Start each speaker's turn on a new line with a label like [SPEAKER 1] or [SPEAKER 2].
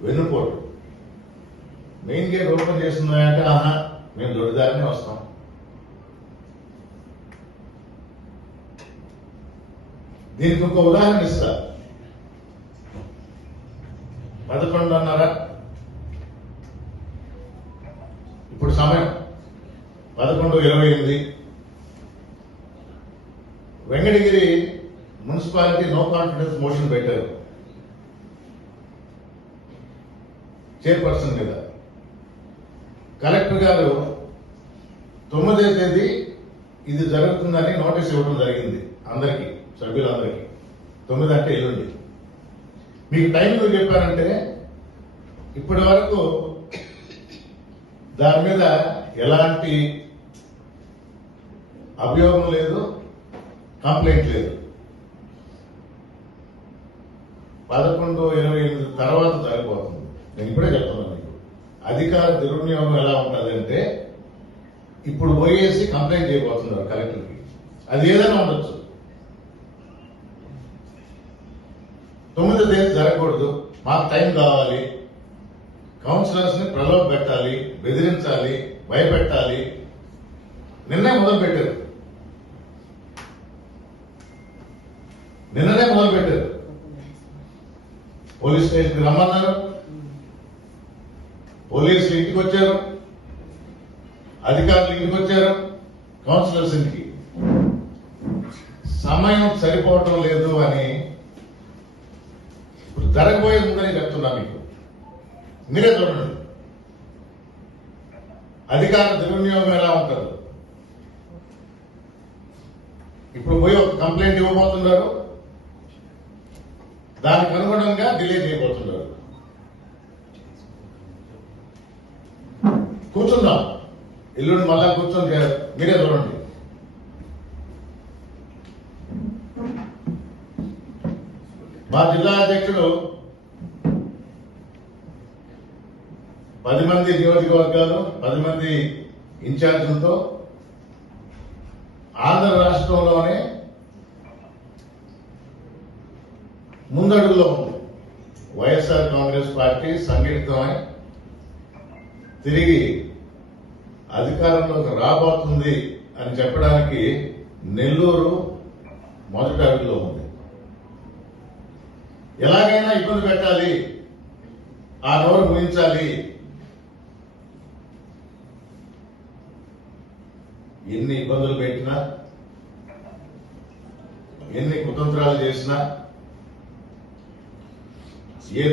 [SPEAKER 1] వెన్నుపోటు main gate open చేస్తున్నాయంటే ఆహా మేము దొడిదారినే వస్తాం. దీనికి ఒక ఉదాహరణ ఇస్తా. పదకొండున్నర ఇప్పుడు సమయం. పదకొండు ఇరవై ఎనిమిది. Venkatagiri municipality no confidence motion పెట్టారు. చైర్పర్సన్ మీద కలెక్టర్ గారు తొమ్మిదో తేదీ ఇది జరుగుతుందని నోటీస్ ఇవ్వడం జరిగింది అందరికీ సభ్యులందరికీ. తొమ్మిది అంటే ఎల్లుండి. మీకు టైం నువ్వు చెప్పారంటే ఇప్పటి వరకు దాని మీద ఎలాంటి అభియోగం లేదు కంప్లైంట్ లేదు. పదకొండు ఇరవై ఎనిమిది తర్వాత జరగబోతుంది నేను ఇప్పుడే చెప్తున్నాను మీకు. అధికార దుర్వినియోగం ఎలా ఉంటుంది అంటే ఇప్పుడు పోయేసి కంప్లైంట్ చేయబోతున్నారు కలెక్టర్కి. అది ఏదైనా ఉండొచ్చు. తొమ్మిది తేదీ జరగకూడదు. మాకు టైం కావాలి. కౌన్సిలర్స్ని ప్రలోభ పెట్టాలి బెదిరించాలి భయపెట్టాలి. నిన్నే మొదలు పెట్టారు. నిన్ననే మొదలు పెట్టారు. పోలీస్ స్టేషన్కి రమ్మన్నారు. పోలీసులు ఇంటికి వచ్చారు. అధికారులు ఇంటికి వచ్చారు. కౌన్సిలర్స్ ఇంటికి. సమయం సరిపోవటం లేదు అని ఇప్పుడు జరగబోయేది చెప్తున్నా మీకు. మీరే చూడండి. అధికార దుర్వినియోగం ఎలా ఉంటుంది? ఇప్పుడు పోయి ఒక కంప్లైంట్ ఇవ్వబోతున్నారు. దానికి అనుగుణంగా డిలే చేయబోతున్నారు. కూర్చుందాం. ఎల్లుండి మళ్ళా కూర్చొని మీరే చూడండి. మా జిల్లా అధ్యక్షుడు పది మంది నియోజకవర్గాలు పది మంది ఇన్ఛార్జీలతో ఆంధ్ర రాష్ట్రంలోనే ముందడుగులో ఉంది. వైఎస్ఆర్ కాంగ్రెస్ పార్టీ సంఘటితమై తిరిగి అధికారంలోకి రాబోతుంది అని చెప్పడానికి నెల్లూరు మొదటి అడుగులో ఉంది. ఎలాగైనా ఇబ్బంది పెట్టాలి ఆ నోరు ముగించాలి ఎన్ని ఇబ్బందులు పెట్టినా ఎన్ని కుతంత్రాలు చేసినా ఏ